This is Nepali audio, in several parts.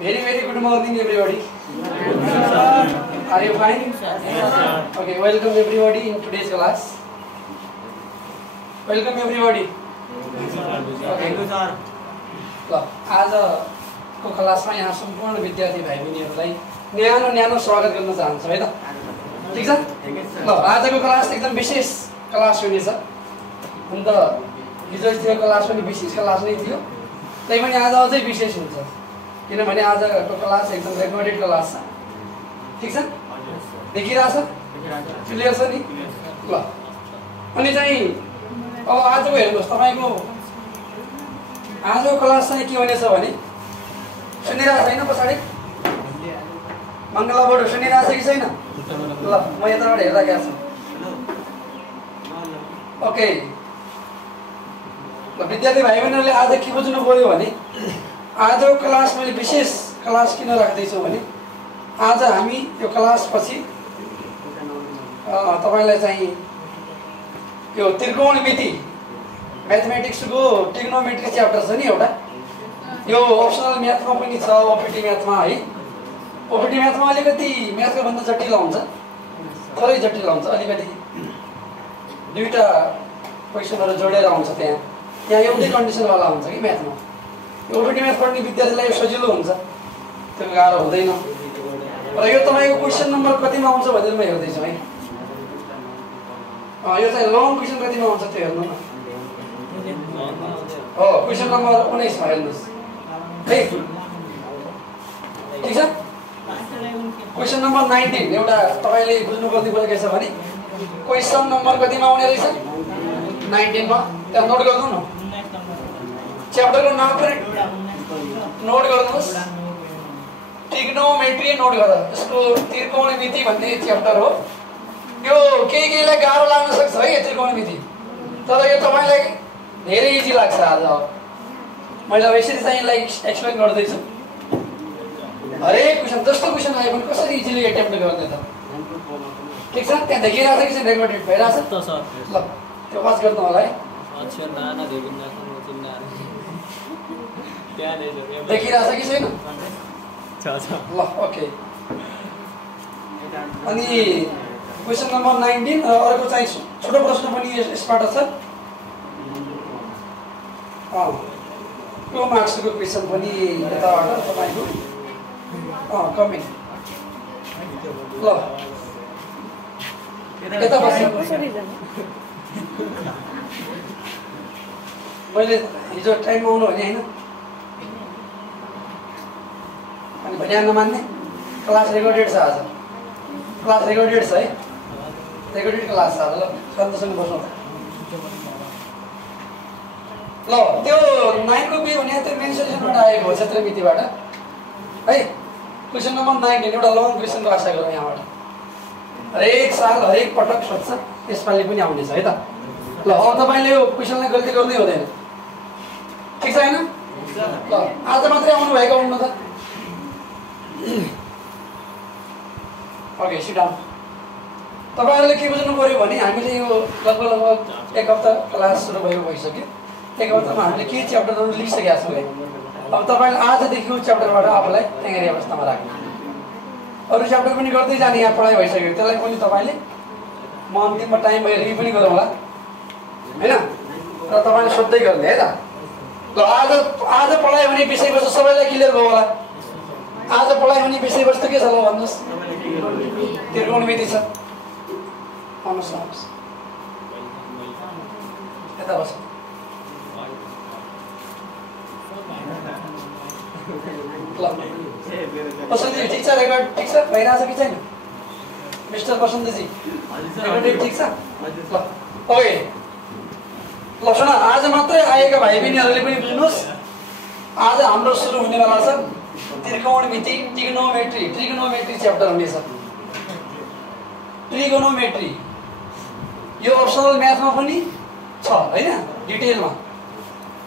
Very good morning, everybody. Are you fine? Okay, welcome everybody in today's class. Welcome everybody. Okay. ल आजको क्लासमा यहाँ सम्पूर्ण विद्यार्थी भाइ बहिनीहरूलाई न्यानो स्वागत गर्न चाहन्छु है त। ठीक छ? ल आजको क्लास एकदम विशेष क्लास हुनेछ। अन्त हिजो त्यो क्लास पनि विशेष क्लास नै थियो। त्यही पनि आज अझै विशेष हुन्छ। किनभने आजको क्लास एकदम रेकर्डेड क्लास छ। ठीक छ? देखिरहेछ? क्लियर छ नि? ल अनि चाहिँ अब आजको हेर्नुहोस् तपाईको आजको क्लास चाहिँ के हुनेछ भने सुनिरहेको छैन पछाडि मङ्गलाबाट सुनिरहेको छ कि छैन? ल म यताबाट हेर्दा क्या छु। ओके ल विद्यार्थी भाइ बहिनीहरूले आज के बुझ्नु पर्यो भने आजको क्लास मैले विशेष क्लास किन राख्दैछु भने आज हामी यो क्लास पछि तपाईलाई चाहिँ यो त्रिकोणमिति म्याथमेटिक्सको ट्रिग्नोमेट्री च्याप्टर छ नि एउटा, यो अप्सनल म्याथमा पनि छ, ओपिटी म्याथमा है। ओपिटी म्याथमा अलिकति म्याथको भन्दा जटिल हुन्छ, थोरै जटिल हुन्छ अलिकति। दुईटा क्वेसनहरू जोडेर आउँछ त्यहाँ एउटै कन्डिसनवाला हुन्छ कि म्याथमा। ओपिटी म्याथ पढ्ने विद्यार्थीलाई सजिलो हुन्छ, त्यो गाह्रो हुँदैन। र यो तपाईँको क्वेसन नम्बर कतिमा आउँछ भनेर म हेर्दैछु है। यो चाहिँ लङ क्वेसन कतिमा आउँछ त्यो हेर्नु न। हो क्वेसन नम्बर 19 मा हेर्नुहोस् है। ठिक छ? क्वेसन नम्बर 19 एउटा तपाईले बुझ्नुपर्ने कुरा के छ भने क्वेसन नम्बर कतिमा आउने रहेछ? 19 मा। त्यहाँ नोट गर्नु न, च्याप्टरको नाम पनि नोट गर्नुहोस्। ट्रिग्नोमेट्री नोट गर। यसको त्रिकोणमिति भन्ने च्याप्टर हो। यो केहीलाई गाह्रो लाग्न सक्छ है यो त्रिकोणमिति, तर यो तपाईलाई धेरै इजी लाग्छ। आज मैले अब यसरी चाहिँ यसलाई एक्सप्लेन गर्दैछु। हरेक क्वेसन जस्तो क्वेसन आए पनि कसरी इजिली एटेम्प्ट गर्ने त। ठिक छ? त्यहाँ देखिरहेको छ कि चाहिँ रेकर्डेड भइरहेछ त सर? ल त्यो वाच गर्नु होला है। देखिरहेछ कि छैन? ल ओके। अनि क्वेसन नम्बर 19 र अर्को चाहिँ छोटो प्रश्न पनि यसबाट छ। यो मार्क्सको क्वेसन पनि यताबाट तपाईँको कमेन्ट। ल यता बस्नु। मैले हिजो टाइममा आउनु भने होइन अनि भनिहाल्न नमान्ने। क्लास रेकर्डेड छ आज, क्लास रेकर्डेड छ है, रेकर्डेड क्लास छ आज। ल शान्तसँग बस्नु। ल त्यो 9 को के भने त्यो मेन सोल्युसनबाट आएको हो, क्षेत्रमितिबाट है। क्वेसन नम्बर 19 एउटा लङ क्वेसनको आशा गरौँ यहाँबाट। हरेक साल हरेक पटक सोध्छ, यसपालि पनि आउनेछ है त। ल अब तपाईँले यो क्वेसनलाई गल्ती गर्नै हुँदैन। ठिक छ होइन? ल आज मात्रै आउनु भएको हुन्न त। Okay sit down. तपाईँहरूले के बुझ्नु पर्यो भने हामीले यो लगभग एक हप्ता क्लास सुरु भइसक्यो। एक हप्तामा हामीले केही च्याप्टरहरू लिइसकेका छौँ है। अब तपाईँले आजदेखि च्याप्टरबाट आफूलाई तयारी अवस्थामा राख्नु। अरू च्याप्टर पनि गर्दै जाने, यहाँ पढाइ भइसक्यो, त्यसलाई पनि तपाईँले म अन्तिममा टाइम भयो रिभ्यू पनि गरौँला होइन। र तपाईँले सोध्दै गर्ने है त। ल आज पढाइ हुने विषयवस्तु सबैलाई क्लियर भयो होला? आज पढाइ हुने विषयवस्तु के छ ल भन्नुहोस्? त्रिकोणमिति छ। आउनुहोस् आउनुहोस् यता बस्नु। बसन्तजी ठिक छ? रेकर्ड ठिक छ? भइरहेछ कि छैन मिस्टर बसन्तजी? रेकर्ड ठिक छ? ल ओके। ल सुन, आज मात्रै आएका भाइ बहिनीहरूले पनि बुझ्नुहोस्, आज हाम्रो सुरु हुनेवाला छ त्रिकोणमिति ट्रिग्नोमेट्री। ट्रिग्नोमेट्री च्याप्टर हुनेछ। ट्रिग्नोमेट्री यो अप्सनल म्याथमा पनि छ होइन, डिटेलमा।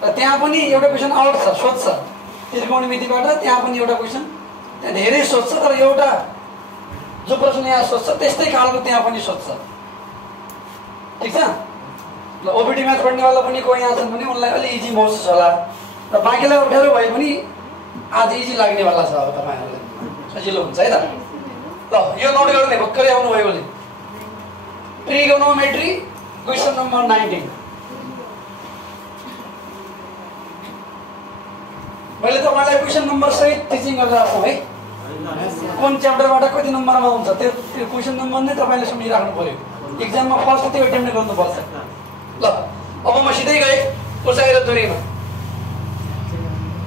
र त्यहाँ पनि एउटा क्वेसन आउट छ, सोध्छ त्रिकोणमितिबाट। त्यहाँ पनि एउटा क्वेसन, त्यहाँ धेरै सोध्छ, तर एउटा जो प्रश्न यहाँ सोध्छ त्यस्तै खालको त्यहाँ पनि सोध्छ। ठिक छ? ल ओपिटी म्याथ पढ्नेवाला पनि कोही यहाँ छन् भने उनलाई अलि इजी महसुस होला, र बाँकीलाई अप्ठ्यारो भए पनि आज इजी लाग्नेवाला छ अब तपाईँहरूलाई, सजिलो हुन्छ है त। ल यो नोट गर्ने भर्खरै आउनुभयो भने ट्रिगोनोमेट्री क्वेसन नम्बर 19। मैले तपाईँलाई क्वेसन नम्बर सहित टिचिङ गरिरहेको छु है। कुन च्याप्टरबाट कति नम्बरमा हुन्छ त्यो क्वेसन नम्बर नै तपाईँले सम्झिराख्नु पर्यो। इक्जाममा फर्स्ट त्यो एटेम्प्ट गर्नुपर्छ। ल अब म सिधै गएँ उचाइ र दूरीमा।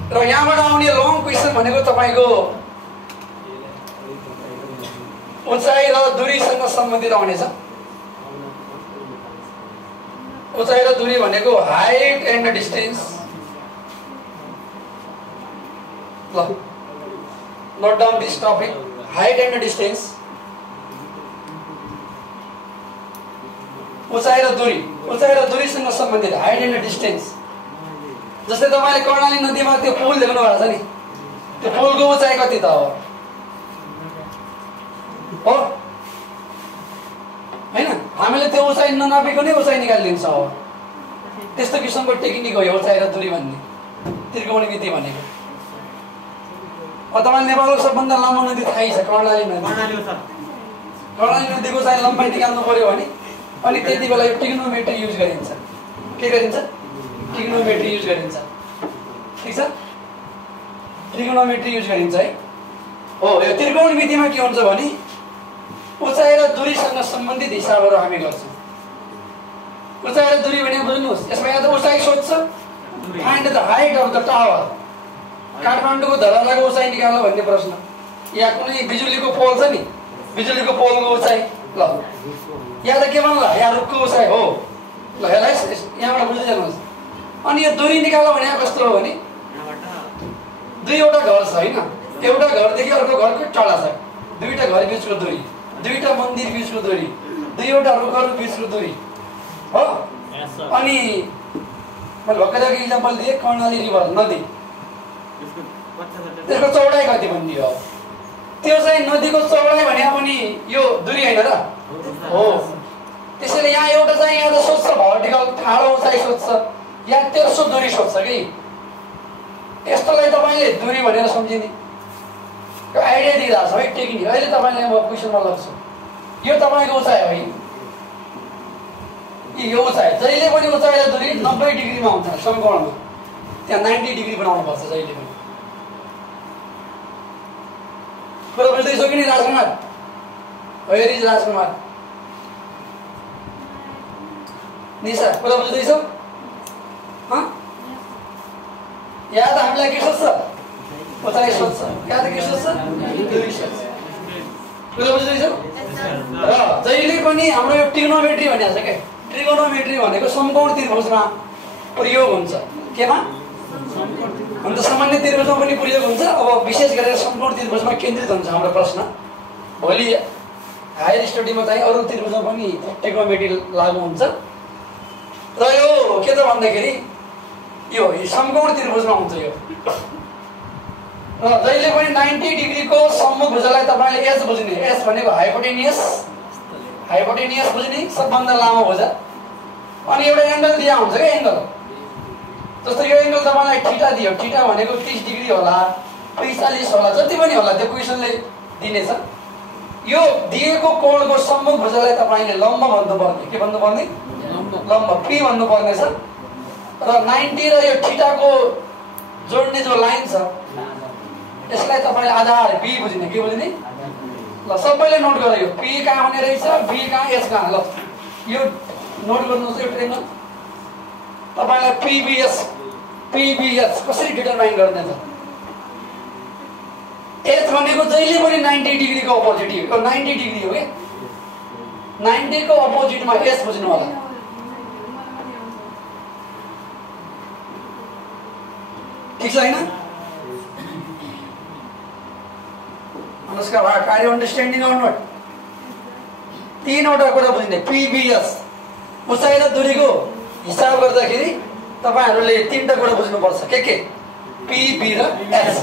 र यहाँबाट आउने लङ क्वेसन भनेको तपाईँको उचाइ र दूरीसँग सम्बन्धित आउनेछ। उचाइ र दूरी भनेको हाइट एन्ड डिस्टेन्स। ल note down this topic, height and distance. उचाइ र दूरी, उचाइ र दूरीसँग सम्बन्धित हाइट एन्ड डिस्टेन्स। जस्तै तपाईँले कर्णाली नदीमा त्यो पुल देख्नु भएको छ नि, त्यो पुलको उचाइ कति त हो हैन? हामीले त्यो उचाइ ननापेको नै उचाइ निकालिदिन्छ। अब त्यस्तो किसिमको टेक्निक हो यो उचाइ र दूरी भन्ने, त्रिकोणमिति भनेको। अब तपाईँले नेपालको सबभन्दा लामो नदी थाहै छ कर्णाली नदी। कर्णाली नदीको चाहिँ लम्बाइ निकाल्नु पर्यो भने अनि त्यति बेला यो ट्रिग्नोमेट्री युज गरिन्छ। के गरिन्छ? ट्रिग्नोमेट्री युज गरिन्छ। ठिक छ, ट्रिग्नोमेट्री युज गरिन्छ है। हो यो त्रिकोणमितिमा के हुन्छ भने उचाइ र दूरीसँग सम्बन्धित हिसाबहरू हामी गर्छौँ। उचाइ र दूरी भने बुझ्नुहोस्, यसमा या त उचाइ सोध्छ, find the height of the tower. काठमाडौँको धरालाको उचाइ निकाल्नु भन्ने प्रश्न, या कुनै बिजुलीको पोल छ नि, बिजुलीको पोलको उचाइ। ल या त के भन्ला, या रुखको उचाइ हो। ल यसलाई यहाँबाट बुझ्दै जानुहोस्। अनि यो दूरी निकाल्नु भने कस्तो हो भने दुईवटा घर छ होइन, एउटा घरदेखि अर्को घरको टाढा छ, दुईवटा घर बिचको दूरी, दुईवटा मन्दिर बिचको दूरी, दुईवटा रुखहरू बिचको दूरी हो। अनि मैले भर्खर इक्जाम्पल दिएँ कर्णाली रिभर नदी, त्यसको चौडाइ कति भनिदियो। त्यो चाहिँ नदीको चौडाइ भने पनि यो दूरी होइन र हो। त्यसैले यहाँ एउटा चाहिँ यहाँ त सोध्छ भर्टिकल ठाडो उचाइ सोध्छ या तेर्सो दूरी सोध्छ कि। यस्तोलाई तपाईँले दूरी भनेर सम्झिने यो आइडिया दिइरहेको छ है टेक्निक। अहिले तपाईँले म क्वेसनमा लाग्छु, यो तपाईँको उचाइ हो यो उचाइ। जहिले पनि उचाइ र दूरी 90 डिग्रीमा हुन्छ समकोणमा, त्यहाँ 90 डिग्री बनाउनुपर्छ जहिले पनि। कुरा बुझ्दैछौ कि नि राजकुमार? वेयर इज राजकुमार? निशा कुरा बुझ्दैछौ? या त हामीलाई के सोध्छ? उचाइ सोध्छ, या त के सोध्छ? दूरी सोध्छ। कुरा बुझ्दैछौ? र जहिले पनि हाम्रो यो ट्रिग्नोमेट्री भनिएको छ क्या। ट्रिगोनोमेट्री भनेको समकोण त्रिभुजमा प्रयोग हुन्छ। केमा? अन्त सामान्य त्रिभुजमा पनि प्रयोग हुन्छ। अब विशेष गरेर समकोण त्रिभुजमा केन्द्रित हुन्छ हाम्रो प्रश्न। भोलि हायर स्टडीमा चाहिँ अरू त्रिभुजमा पनि ट्रिगोनोमेट्री लागू हुन्छ। र यो के त भन्दाखेरि यो समकोण त्रिभुजमा हुन्छ यो। र जहिले पनि 90 डिग्रीको सम्मुखभुजलाई तपाईँले एच बुझ्ने। एच भनेको हाइपोटेनियस, हाइपोटेनियस बुझ्ने सबभन्दा लामो भुज। अनि एउटा एङ्गल दिया हुन्छ क्या एङ्गल। जस्तो यो एङ्गल तपाईँलाई थीटा दियो, थीटा भनेको 30 डिग्री होला, 45 होला, जति पनि होला त्यो क्वेसनले दिनेछ। यो दिएको कोणको सम्मुख भुजलाई तपाईँले लम्ब भन्नुपर्ने। के भन्नुपर्ने? लम्ब, पी भन्नुपर्ने छ। र 90 र यो थीटाको जोड्ने जो लाइन छ यसलाई तपाईँले आधार बी बुझ्ने। के बुझ्ने? ल सबैले नोट गर, यो पी कहाँ हुने रहेछ, बी कहाँ, एच कहाँ। ल यो नोट गर्नुहोस्। यो ट्रेन तपाईँलाई पिबिएस, पिबिएच कसरी डिटरमाइन गर्ने त? एच भनेको जहिले पनि 90 डिग्रीको अपोजिट हो। 90 डिग्री हो क्या, 90 को अपोजिटमा एच बुझ्नु होला। ठिक छ होइन? नमस्कार, कार्य अन्डरस्ट्यान्डिङ अर नट? तीनवटा कुरा बुझ्ने। पिबिएस उचाइ र दूरीको हिसाब गर्दाखेरि तपाईहरुले तीनटा कुरा बुझ्नुपर्छ। के? पी, बी र एच।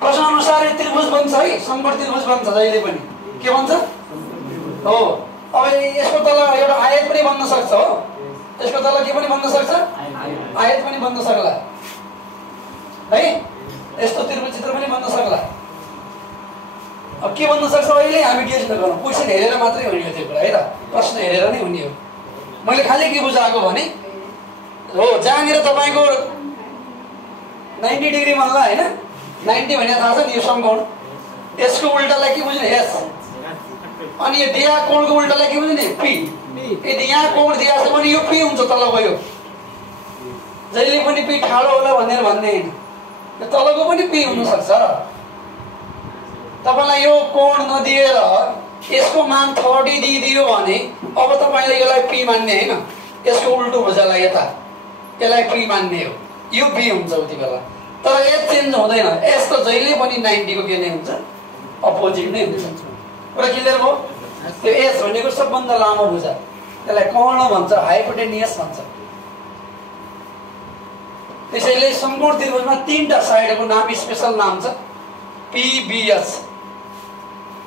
प्रश्न अनुसार यो त्रिभुज बन्छ है, समकोण त्रिभुज बन्छ जहिले पनि। के बन्छ? हो। अब यसको तल एउटा आयत पनि बन्न सक्छ हो। यसको तल के पनि बन्न सक्छ? आयत पनि बन्न सक्ला। है। यस्तो त्रिभुज चित्र पनि बन्न सक्ला। अब के बन्न सक्छ अहिले हामी डिएस नगरौँ, क्वेसन हेरेर मात्रै हुने हो त्यो कुरा है त, प्रश्न हेरेर नै हुने हो। मैले खालि के बुझाएको भने हो जहाँनिर तपाईँको 90 डिग्री बन्ला होइन, 90 भने थाहा छ नि यो समकोण, यसको उल्टालाई के बुझ्ने एस, अनि यो दिया कोणको उल्टालाई के बुझ्ने पी। यदि यहाँ कोण दिया छ भने यो पी हुन्छ तलको, यो जहिले पनि पी ठाडो होला भनेर भन्ने होइन, यो तलको पनि पी हुनसक्छ। तपाईँलाई यो कोण नदिएर यसको मान 30 दिइदियो भने अब तपाईँले यसलाई पी मान्ने होइन, यसको उल्टो भुजालाई यता यसलाई पी मान्ने हो, यो बी हुन्छ उति बेला। तर एस चेन्ज हुँदैन, एस त जहिले पनि 90 को के नै हुन्छ, अपोजिट नै हुन्छ। कुरा क्लियर भयो? त्यो एस भनेको सबभन्दा लामो भुजा, त्यसलाई कर्ण भन्छ, हाइपोटेनियस भन्छ। त्यसैले समकोण त्रिभुजमा 3टा साइडको नाम स्पेशल नाम छ पीबीएस।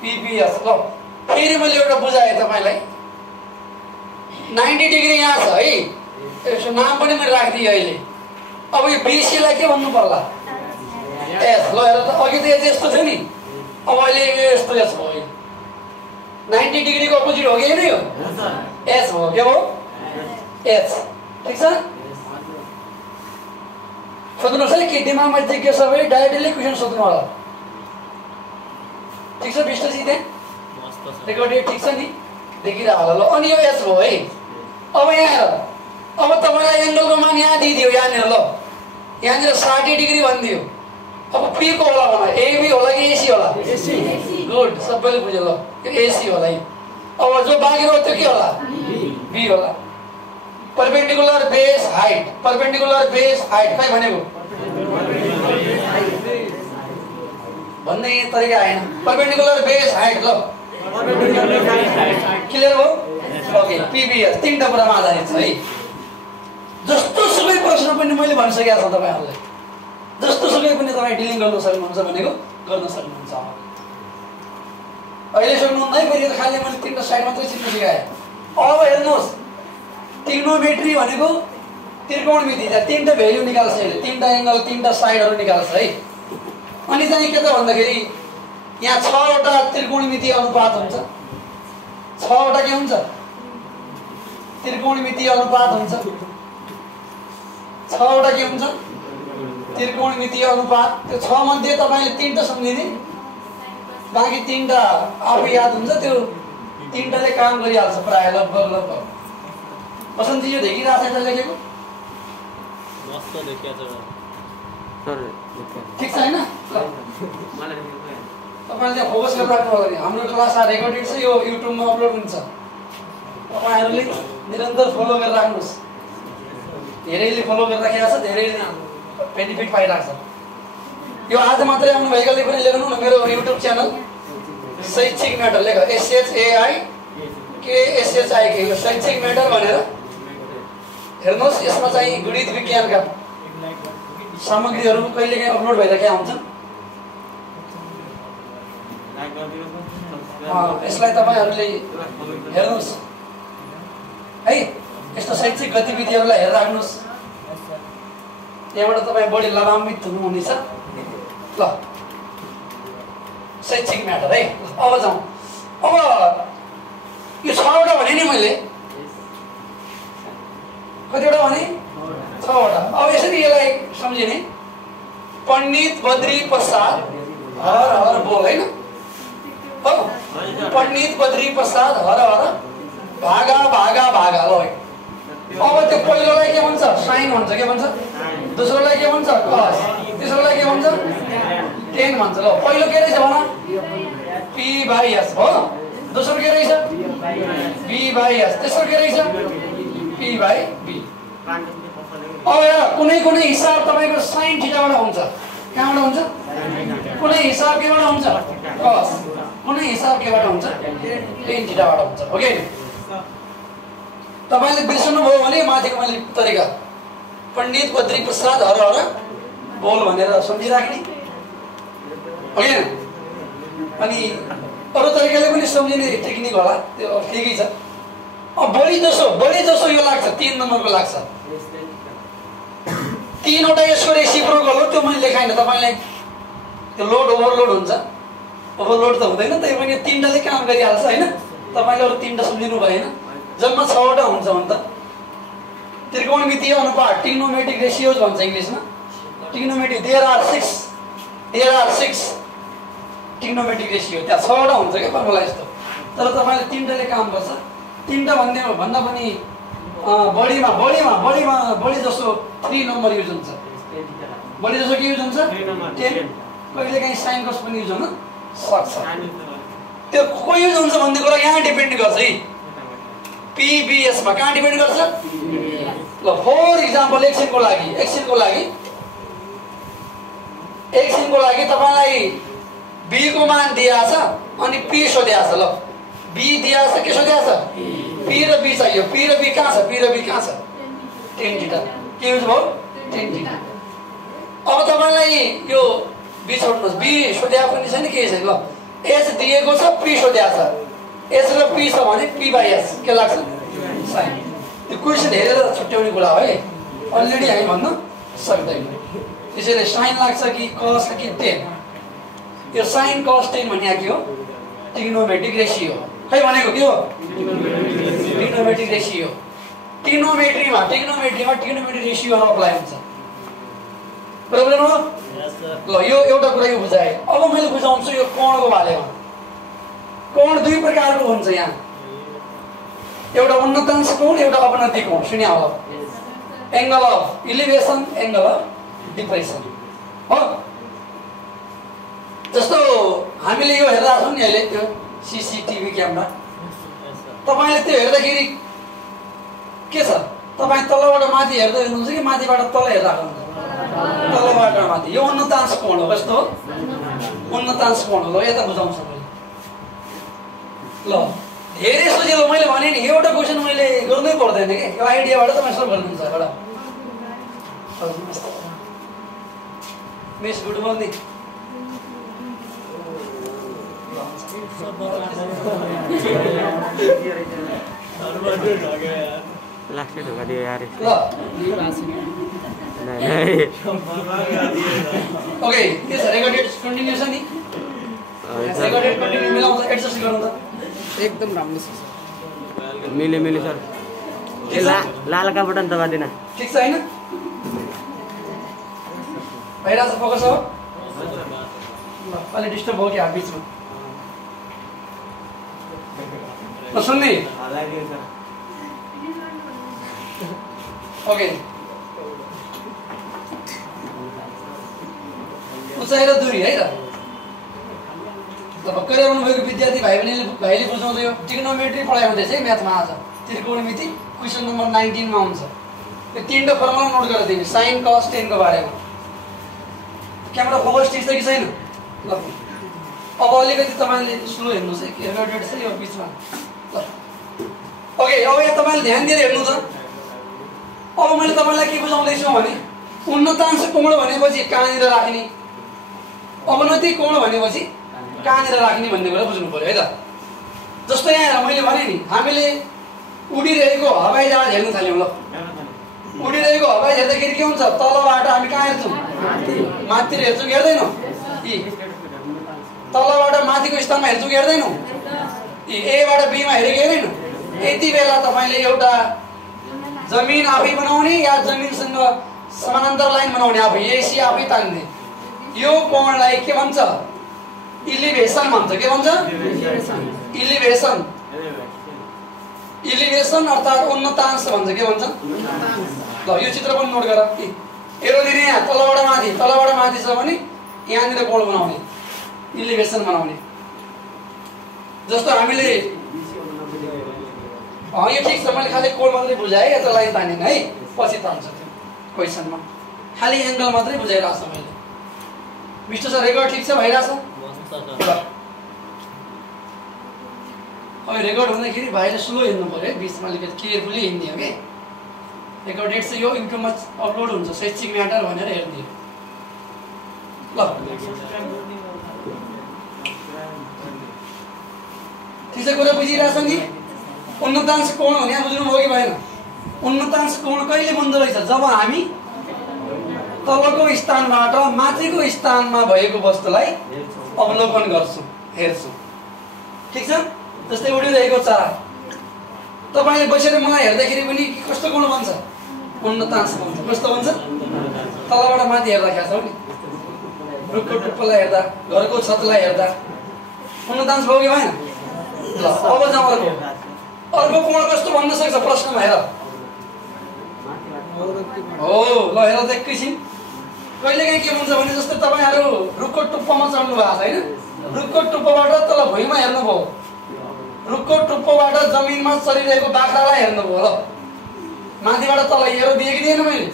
पीबीएस ल फेरि मैले एउटा बुझाएँ तपाईँलाई, 90 डिग्री यहाँ छ है, यसको नाम पनि मैले राखिदिएँ अहिले। अब यो बीसीलाई के भन्नु पर्ला? एस। ल हेर त, अघि त एच यस्तो थियो नि, अब अहिले यो यस्तो एस भयो। 90 डिग्रीको अपोजिट हो कि नै हो? एस हो। के भयो? एच। ठिक छ, सोध्नुहोस् है, के दिमागमा चाहिँ के छ भने डाइरेक्टली क्वेसन सोध्नु होला। ठिक छ विष्टजी, त्यहाँ रेकर्डेड ठिक छ नि, देखिरह होला। ल अनि यो एच भयो है। अब यहाँ अब तपाईँलाई एङ्गलको मान यहाँ दिइदियो, यहाँनिर ल यहाँनिर 60 डिग्री भनिदियो। अब पी को होला भन, एबी होला कि एसी होला? एसी। गुड, सबैले बुझ्यो। ल यो एसी होला है। अब जो बाँकी रह्यो त्यो के होला? बी होला। Perpendicular base height, perpendicular base height खै भनेको भन्ने तरिका आएन। परपेन्डिकुलर बेस हाइट ल क्लियर हो? ओके, पीबीएस 3टा कुरामा आधारित छ है। जस्तो सुकै प्रश्न पनि मैले भनिसकेको छु तपाईँहरूलाई, जस्तो सुकै पनि तपाईँ डिलिङ गर्न सक्नुहुन्छ भनेको गर्न सक्नुहुन्छ। अहिले सक्नुहुन्न है, फेरि खालि मैले 3टा साइड मात्रै चिन्न सिकाएँ। अब हेर्नुहोस्, ट्रिग्नोमेट्री भनेको त्रिकोणमिति, त्यहाँ 3टा भ्याल्यु निकाल्छ यसले, 3टा एङ्गल 3टा साइडहरू निकाल्छ है। अनि चाहिँ के त भन्दाखेरि यहाँ 6वटा त्रिकोणमिति अनुपात हुन्छ, 6वटा के हुन्छ? त्रिकोणमिति अनुपात हुन्छ। 6वटा के हुन्छ? त्रिकोणमिति अनुपात। त्यो 6 मध्ये तपाईँले 3टा सम्झिने, बाँकी 3टा आफै याद हुन्छ, त्यो 3टाले काम गरिहाल्छ प्राय लगभग लगभग। बसन्ती यो देखिरहेको छ लेखेको? ठिक छ होइन? तपाईँले फोकस गरेर राख्नु होला नि, हाम्रो क्लास रेकर्डेड छ, यो युट्युबमा अपलोड हुन्छ। तपाईँहरूले निरन्तर फलो गरेर राख्नुहोस्। धेरैले फलो गरेर राखेको छ, धेरैले बेनिफिट पाइरहेको छ। यो आज मात्रै आउनुभएकाले पनि लेख्नु न, मेरो युट्युब च्यानल शैक्षिक म्याटर लेख, SHAIK यो शैक्षिक म्याटर भनेर हेर्नुहोस्। यसमा चाहिँ गणित विज्ञानका सामग्रीहरू कहिलेकाहीँ अपलोड भइरहेका हुन्छन्। यसलाई तपाईँहरूले हेर्नुहोस् है, यस्तो शैक्षिक गतिविधिहरूलाई हेरेर राख्नुहोस्, त्यहाँबाट तपाईँ बढी लाभान्वित हुनुहुनेछ। ल शैक्षिक म्याटर है। अब जाउँ, अब यो 6वटा भने नि मैले, कतिवटा भने? 6वटा। अब यसरी यसलाई सम्झिने, पण्डित बद्री प्रसाद हर हर बोल होइन? हो, पण्डित बद्री प्रसाद हर हर भागा भागा भागा। ल अब त्यो पहिलोलाई के भन्छ? साइन भन्छ। के भन्छ? दोस्रोलाई के भन्छ? कस। तेस्रोलाई के भन्छ? टेन भन्छ। ल पहिलो के रहेछ भन? पी/एस हो, दोस्रो के रहेछ? बी/एस, तेस्रो के रहेछ? पी/बी। अब हेर, कुनै कुनै हिसाब तपाईँको साइन थीटाबाट हुन्छ। कहाँबाट हुन्छ? कुनै हिसाब केबाट हुन्छ? कस। कुनै हिसाब केबाट हुन्छ? टेन थीटाबाट हुन्छ। ओके, तपाईँले बिर्सनुभयो भने माथिको मैले तरिका पण्डित बद्री प्रसाद हर हर बोल भनेर सम्झिराख्ने। ओके, अनि अरू तरिकाले पनि सम्झिने टेक्निक होला, त्यो ठिकै छ। अब बढी जसो यो लाग्छ 3 नम्बरको लाग्छ। 3वटा यसको रेसिप्रोकल हो, त्यो मैले लेखाएँ काइन्ड तपाईँलाई त्यो लोड ओभरलोड हुन्छ, ओभरलोड त हुँदैन, त्यही पनि 3टाले काम गरिहाल्छ होइन। तपाईँले अरू 3टा सम्झिनु भएन, जम्मा 6वटा हुन्छ भने त। त्रिकोणमितीय अनुपात ट्रिग्नोमेट्रिक रेसियोज भन्छ इङ्ग्लिसमा। Trigonometric there are 6 trigonometric ratio, त्यहाँ 6वटा हुन्छ क्या फर्मुला यस्तो। तर तपाईँले 3टाले काम गर्छ। 3टा भन्दा पनि बढी जसो 3 नम्बर युज हुन्छ। बढी जसो के युज हुन्छ? 10। कहिलेकाहीँ साइन कस पनि युज हुन सक्छ। त्यो को युज हुन्छ भन्ने कुरा यहाँ डिपेन्ड गर्छ है। पिबिएसमा कहाँ डिपेन्ड गर्छ? ल फर इक्जाम्पल एकछिनको लागि तपाईँलाई b को मान दिएको छ अनि p सोधेको छ। ल b दिएको छ, के सोधेको छ? p र b चाहियो। p र b कहाँ छ? tan theta. के युज भयो? tan theta. अब तपाईँलाई यो b छोड्नुहोस्, b सोधेको पनि छैन, के छैन। ल h दिएको छ, p सोधेको छ, h र p छ भने p/s के लाग्छ? साइन। त्यो क्वेसन हेरेर छुट्याउने कुरा हो है, अलरेडी हामी भन्न सक्दैन। त्यसैले साइन लाग्छ कि कस कि टेन। यो साइन कस टेन भने के हो? Trigonometric ratio. खै भनेको के हो? Trigonometric ratio. ट्रिग्नोमेट्रीमा ट्रिग्नोमेट्रिक रेसियोहरू अप्लाई हुन्छ। प्रब्लम हो? ल यो एउटा कुरा यो बुझाए। अब मैले बुझाउँछु यो कोणको बारेमा। कोण 2 प्रकारको हुन्छ यहाँ, एउटा उन्नतांश कोण, एउटा अवनति कोण। सुन्या होला, angle of elevation, angle of depression हो। जस्तो हामीले यो हेर्दा छौँ नि अहिले त्यो सीसीटीभी क्यामेरा, तपाईले त्यो हेर्दाखेरि के छ? तपाई तलबाट माथि हेर्दै हुनुहुन्छ कि माथिबाट तल हेर्दा हुनुहुन्छ? तलबाट माथि। यो उन्नतांश कोण हो। कस्तो हो? उन्नतांश कोण हो। ल यता बुझाउँछु मैले। ल धेरै सजिलो। मैले भने नि एउटा क्वेसन मैले गर्नै पर्दैन के, यो आइडियाबाट तपाईँ सल्भ गर्नुहुन्छ। एउटा मिस गुड मर्निङ। लास्ट ढोका दियो यार। ल ओके, के छ? रेकर्डेड कन्टिन्यू छ नि? रेकर्डेड कन्टिन्यू मिलाउँछ, एडजस्ट गर्नु त एकदम राम्रो छ। मिल्यो सर। लालका बटन दबादिन। ठीक छ हैन? भइरहेछ, फोकस हो। ल अलि डिस्टर्ब भयो क्या बीचमा? ल सुन्ने। ओके, उचाइ र दूरी है त। भर्खरै आउनुभएको विद्यार्थी भाइले बुझाउँदै यो ट्रिग्नोमेट्री पढाइ हुँदैछ है म्याथमा। आज त्रिकोणमिति क्वेसन नम्बर 19 मा हुन्छ। यो 3टा फर्मुला नोट गरेर दिनु, साइन कस टेन को बारेमा। क्यामेरा फोकस ठीक छ कि छैन? ल अब अलिकति तपाईले स्लो हेर्नुस् है, रेकर्डेड छ यो बीचमा। ल ओके, अब यहाँ तपाईले ध्यान दिएर हेर्नु त। अब मैले तपाईलाई के बुझाउँदै छु भने उन्नतांश कोण भनेपछि कहाँनिर राख्ने, अवनति कोण भनेपछि कहाँनिर राख्ने भन्ने कुरा बुझ्नु पर्यो है त। जस्तो यहाँ मैले भने नि, हामीले उडिरहेको हवाईजहाज हेर्न थाल्यौँ। ल उडिरहेको हवाई हेर्दाखेरि के हुन्छ? तलबाट हामी कहाँ हेर्छौँ? माथितिर हेर्छौँ कि हेर्दैनौँ? तलबाट माथिको स्थानमा हेर्छौँ कि हेर्दैनौँ? एबाट बीमा हेरेको हेर्दैनौँ? यति बेला तपाईँले एउटा जमिन आफै बनाउने या जमिनसँग समानान्तर लाइन बनाउने आफै, एसी आफै तान्ने, यो कोणलाई के भन्छ? इलिभेसन भन्छ। के भन्छ? इलिभेसन अर्थात् उन्नतांश भन्छ। के भन्छ? ल यो चित्र पनि नोट गर। एरो दिने यहाँ तलबाट माथि छ भने यहाँनिर कोण बनाउने, इलिभेसन बनाउने। जस्तो हामीले यो ठिक छ, मैले खालि कोण मात्रै बुझाएँ, यता लाइन तानेन है, पछि तान्छ त्यो क्वेसनमा। खालि एङ्गल मात्रै बुझाइरहेको छ मैले। मिस्टर सर रेकर्ड ठिक छ? भइरहेछ? अब रेकर्ड हुँदाखेरि भाइले स्लो हिँड्नु पर्यो है, बिचमा अलिकति केयरफुली हिँड्ने हो कि। रेकर्डेड चाहिँ यो इन्टु मच अपलोड हुन्छ, शैक्षिक म्याटर भनेर हेर्ने। ल ठिक छ, कुरा बुझिरहेछ नि? उन्नतांश कोण भने बुझ्नु भयो कि भएन? उन्नतांश कोण कहिले बन्द रहेछ? जब हामी तलको स्थानबाट माथिको स्थानमा भएको वस्तुलाई अवलोकन गर्छौँ, हेर्छौँ। ठिक छ? जस्तै उडिरहेको चरा, तपाईँले बसेर मलाई हेर्दाखेरि पनि कस्तो कोण बन्छ? उन्नतांश बन्छ। कस्तो बन्छ? तलबाट माथि हेर्दा क्या छ नि, रुखको टुप्पोलाई हेर्दा, घरको छतलाई हेर्दा उन्नतांश भयो कि भएन? ल अब जाउँ अर्को कोण कस्तो भन्न सक्छ प्रश्नमा? हेर हो, ल हेर त एकैछिन। कहिलेकाहीँ के भन्छ भने जस्तै तपाईँहरू रुखको टुप्पोमा चढ्नु भएको छ होइन, रुखको टुप्पोबाट तल भुइँमा हेर्नुभयो, रुखको टुप्पोबाट जमिनमा चलिरहेको बाख्रालाई हेर्नुभयो। ल माथिबाट तल एरो दिएँ कि दिएन मैले?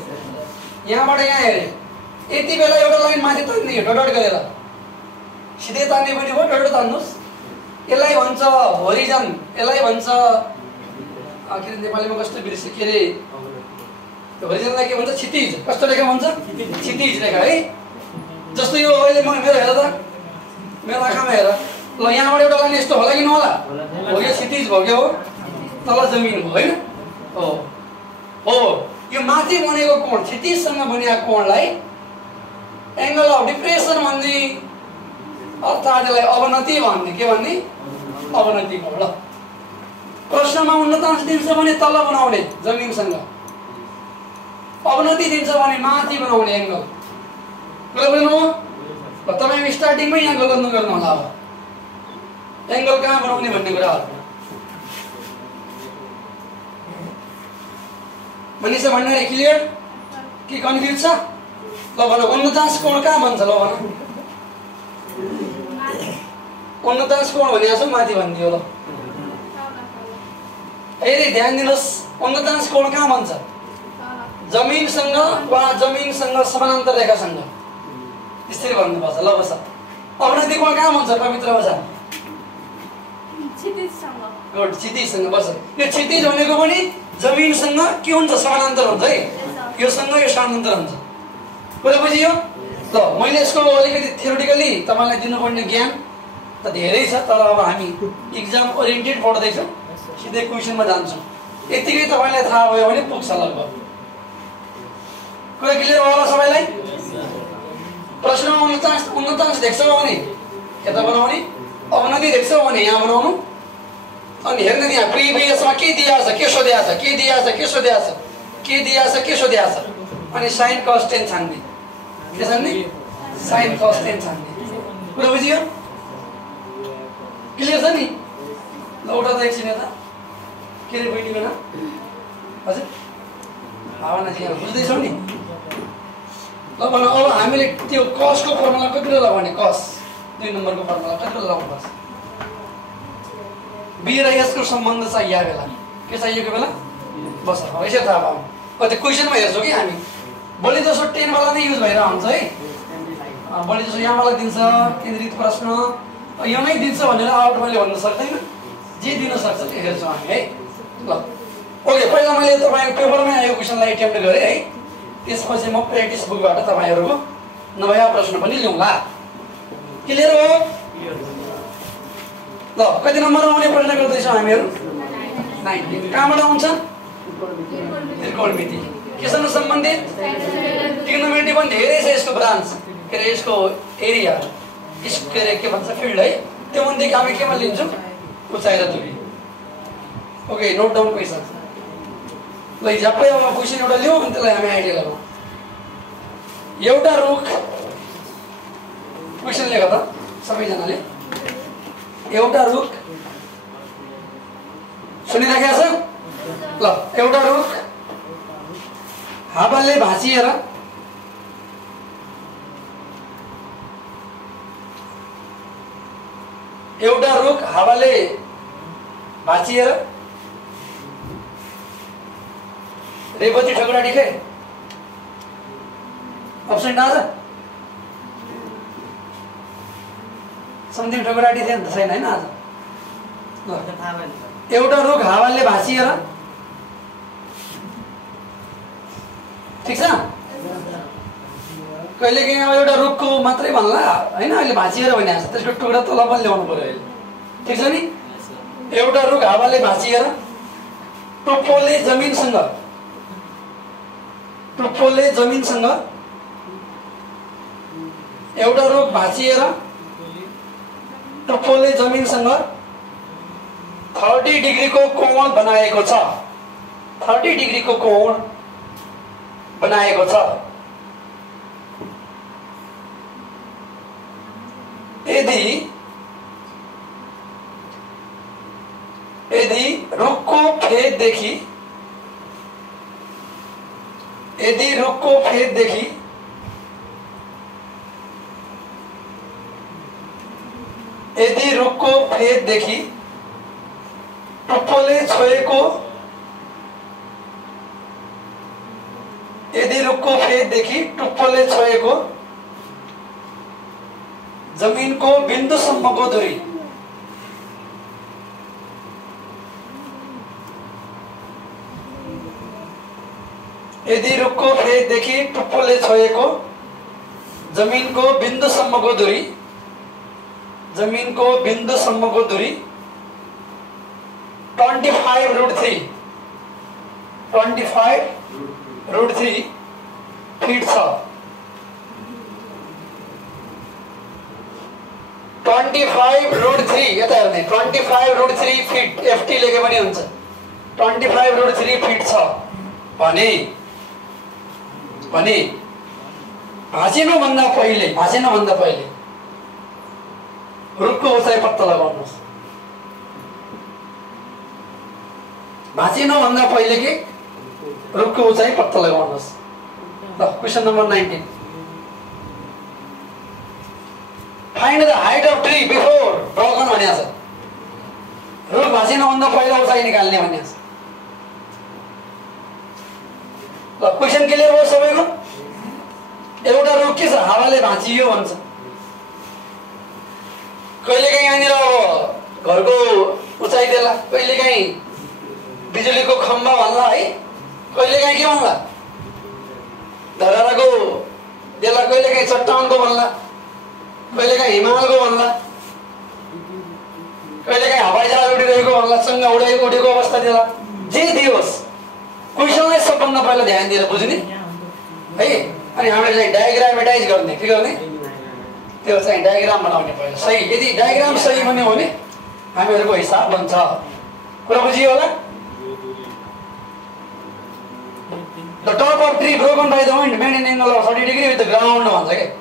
यहाँबाट यहाँ हेरेँ, यति बेला एउटा लाइन माथि तान्ने डट गरेर, सिधै तान्ने पनि हो, डट तान्नुहोस्। यसलाई भन्छ होरिजन, यसलाई भन्छ के अरे नेपालीमा कस्तो बिर्से, के अरे होरिजनलाई के भन्छ? क्षितिज। कस्तो रेखा भन्छ? क्षितिज रेखा है। जस्तो यो अहिले मेरो हेर त, मेरो आँखामा हेर, ल यहाँबाट एउटा लाइन यस्तो होला कि नहोला? हो, यो क्षितिज भयो क्या हो, तल जमिन भयो होइन? हो हो, यो माथि बनेको कोण, क्षितिजसँग बनेको कोणलाई एङ्गल अफ डिप्रेसन भन्ने, अर्थात् यसलाई अवनति भन्ने। के भन्ने? अवनति कोण। ल प्रश्नमा उन्नतांश दिन्छ भने तल बनाउने जमिनसँग, अवनति दिन्छ भने माथि बनाउने एङ्गल। कुरा बुझ्नुभयो? ल तपाईँ स्टार्टिङमै यहाँ गलत नगर्नु होला। अब एङ्गल कहाँ बनाउने भन्ने कुरा भनिन्छ। भन्नाले क्लियर कि कन्फ्युज छ? ल भन, उन्नतांश कोण कहाँ भन्छ? ल भन, उन्नतांश कोण भनेको छ माथि भनिदियो। ल यदि ध्यान दिनुहोस्, उन्नतांश कोण कहाँ भन्छ? जमिनसँग वा जमिनसँग समानान्तर रेखासँग, त्यसरी भन्नुपर्छ। ल बस, अवनति कोण कहाँ भन्छ? पवित्र वचन गुड, क्षितिजसँग। बस, यो क्षितिज भनेको पनि जमिनसँग के हुन्छ? समानान्तर हुन्छ है। योसँग यो समानान्तर हुन्छ। कुरा बुझियो? ल मैले यसको अलिकति थ्योरिटिकली तपाईँलाई दिनुपर्ने ज्ञान त धेरै छ, तर अब हामी इक्जाम ओरिएन्टेड पढ्दैछौँ, सिधै क्वेसनमा जान्छौँ। यतिकै तपाईँलाई थाहा भयो भने पुग्छ लगभग। कुरा क्लियर भयो होला सबैलाई? प्रश्नमा उन्नतांश देख्छौ भने यता बनाउने, अवनति देख्छौ भने यहाँ बनाउनु, अनि हेर्ने त्यहाँ प्रिभियसमा के दिएको छ, के सोधेको छ, के दिएको छ, के सोधेको छ, के दिएको छ, के सोधेको छ, अनि साइन कस टेन छान्ने। के छान्ने? साइन कस टेन छान्ने। कुरा बुझियो? क्लियर छ नि? ल उठा त एकछिन यता, के अरे बहिनीको नाम? हजुर भावनाजी, यहाँ बुझ्दैछौ नि? ल भन, अब हामीले त्यो कसको फर्मुला कति बेला लगाउने? कस 2 नम्बरको फर्मुला कति बेला लगाउनुपर्छ? बी र यसको सम्बन्ध चाहिएको बेला, के चाहिएको बेला? बस अब यसै थाहा पाऊँ। कति क्वेसनमा हेर्छौँ कि हामी, बढी जसो 10 वाला नै युज भएर हुन्छ है। बढी जसो यहाँबाट दिन्छ केन्द्रित प्रश्न, यो नै दिन्छ भनेर आउट मैले भन्न सक्दैन, जे दिन सक्छ त्यो हेर्छौँ हामी है। ल ओके, पहिला मैले तपाईँको पेपरमै आएको क्वेसनलाई एटेम्प्ट गरेँ है, त्यसपछि म प्र्याक्टिस बुकबाट तपाईँहरूको नयाँ प्रश्न पनि ल्याउँला। क्लियर हो? ल कति नम्बरमा आउने प्रश्न गर्दैछौँ हामीहरू? 19। कहाँबाट आउँछ? त्रिकोणमिति। केसँग सम्बन्धित? ट्रिग्नोमेट्री पनि धेरै छ यसको ब्रान्च, के अरे यसको एरिया, के अरे के भन्छ फिल्ड है। त्यो मध्ये हामी केमा लिन्छौँ? उचाइ र दूरी। Okay, note down question. ल झ्याप्पै अब क्वेसन एउटा लिउँ अनि त्यसलाई हामी आइडिया लगाउँ। एउटा रुख, क्वेसन लेख त सबैजनाले। एउटा रुख सुनिराखेको छ? ल एउटा रुख हावाले भाँचिएर रेवती ठकुराडी खे अप्सन डाल सन्दीप ठकुराडी थिए नि त? छैन होइन आज? एउटा रुख हावाले भाँचिएर, ठिक छ? कहिलेकाहीँ अब एउटा रुखको मात्रै भन्ला होइन, अहिले भाँचिएर भनिरहेको छ, त्यसको टुक्रा तल पनि ल्याउनु पर्यो अहिले, ठिक छ नि? एउटा रुख हावाले भाँचिएर टुप्पोले जमिनसँग एउटा रुख भाँचिएर टुप्पोले जमिनसँग 30 डिग्रीको कोण बनाएको छ। 30 डिग्रीको कोण बनाएको छ। यदि रुखको फेददेखि टुप्पोले छोएको जमिनको बिन्दुसम्मको दूरी यदि रुखको फेददेखि टुप्पोले छोएको जमिनको बिन्दुसम्मको दूरी 25√3 फिट छ। 25√3 यता हेर्ने 25√3 फिट FT लेखे पनि हुन्छ। 25√3 फिट छ भने भाँचिनुभन्दा पहिले रुखको उचाइ पत्ता लगाउनुहोस्। भाँचिनुभन्दा पहिले के रुखको उचाइ पत्ता लगाउनुहोस्। ल question number 19 find the height of tree before broken भनेको छ। रुख भाँचिनुभन्दा पहिला उचाइ निकाल्ने भनेको छ। ल क्वेशन क्लियर भयो सबैको? एउटा रुख के छ हावाले भाँचियो भन्छ। कहिलेकाहीँ यहाँनिर अब घरको उचाइ देला, कहिलेकाहीँ बिजुलीको खम्बा भन्ला है, कहिलेकाहीँ के भन्ला धराराको देला, कहिलेकाहीँ चट्टानको भन्ला, कहिलेकाहीँ हिमालको भन्ला, कहिलेकाहीँ हवाईजहाज उडिरहेको भन्ला, चङ्गा उडेको अवस्था देला। जे दियोस् क्वेसनलाई सबभन्दा पहिला ध्यान दिएर बुझ्ने है। अनि हामीले चाहिँ डायग्रामेटाइज गर्ने, के गर्ने त्यो चाहिँ डायग्राम बनाउने पहिला सही। यदि डायग्राम सही बन्यो भने हामीहरूको हिसाब बन्छ। कुरा बुझियो होला? The top of tree broken by the wind made an angle of 30 degree with the ground भन्छ के।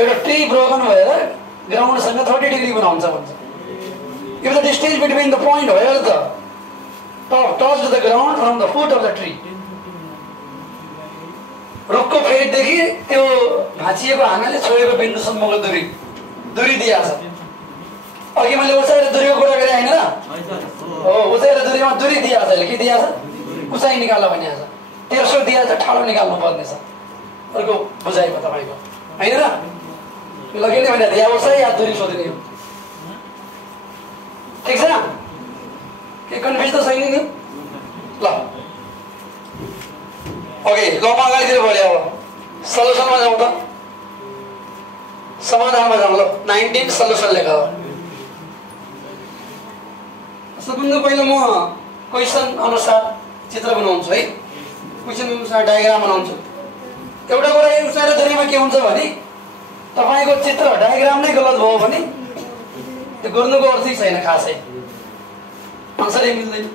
एउटा ट्री ब्रोकन भएर ग्राउन्डसँग 30 डिग्री बनाउँछ भन्छ। If the distance between the point where the top touched the ground from the foot of the tree, रुखको फेददेखि त्यो भाँचिएको हानाले छोएको बिन्दुसम्मको दूरी दिएको छ। अघि मैले उचाइ र दूरीको कुरा गरेँ होइन र? हो, उचाइ र दूरीमा दूरी दिएको छ। के दिएको छ? उचाइ निकाल्न भनेको छ। 1300 दिएको छ, ठाडो निकाल्नु पर्ने छ। अर्को बुझाइमा तपाईँको होइन र? लगेन भने या उचाइ या दूरी सोध्ने हो। ठिक छ? के कन्फ्युज त छैन नि? ल ओके, ल म अगाडितिर बढेँ। अब सल्युसनमा जाउँ त, समाधानमा जाउँ। ल 19 सल्युसन लेख। सबभन्दा पहिला म क्वेसन अनुसार चित्र बनाउँछु है। क्वेसन अनुसार डायग्राम बनाउँछु। एउटा कुरा उचाइ र दूरीमा के हुन्छ भने तपाईँको चित्र डायग्राम नै गलत भयो भने त्यो गर्नुको अर्थै छैन खासै, आन्सरै मिल्दैन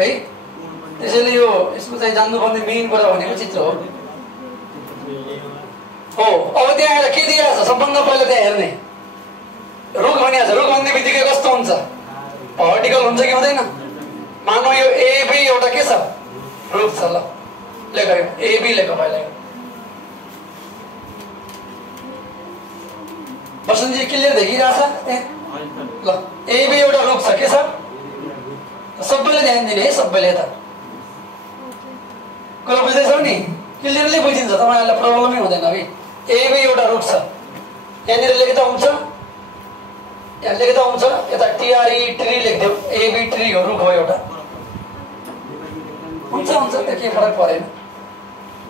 है। त्यसैले यसको चाहिँ जान्नुपर्ने मेन कुरा भनेको चित्र हो। अब त्यहाँ आएर के दिएको छ सबभन्दा पहिला त्यहाँ हेर्ने रुख भनिएको छ। रुख भन्ने बित्तिकै कस्तो हुन्छ? भर्टिकल हुन्छ कि हुँदैन? मानौ यो एबी एउटा के छ? रुख छ। ल लेख, एबी लेख पहिला। बसन्तजी क्लियर देखिरहेछ त्यहाँ? ल एबी एउटा रुख छ। के छ? सबैले ध्यान दिने है, सबैले यता कुरा बुझ्दैछौ नि? क्लियरली बुझिन्छ, तपाईँहरूलाई प्रब्लमै हुँदैन है। एबी एउटा रुख छ। यहाँनिर लेख्दा हुन्छ, यहाँ लेख्दा हुन्छ, यता TRE ट्री लेखिदेऊ। एबी ट्री हो, रुख हो एउटा। हुन्छ त्यो केही फरक परेन।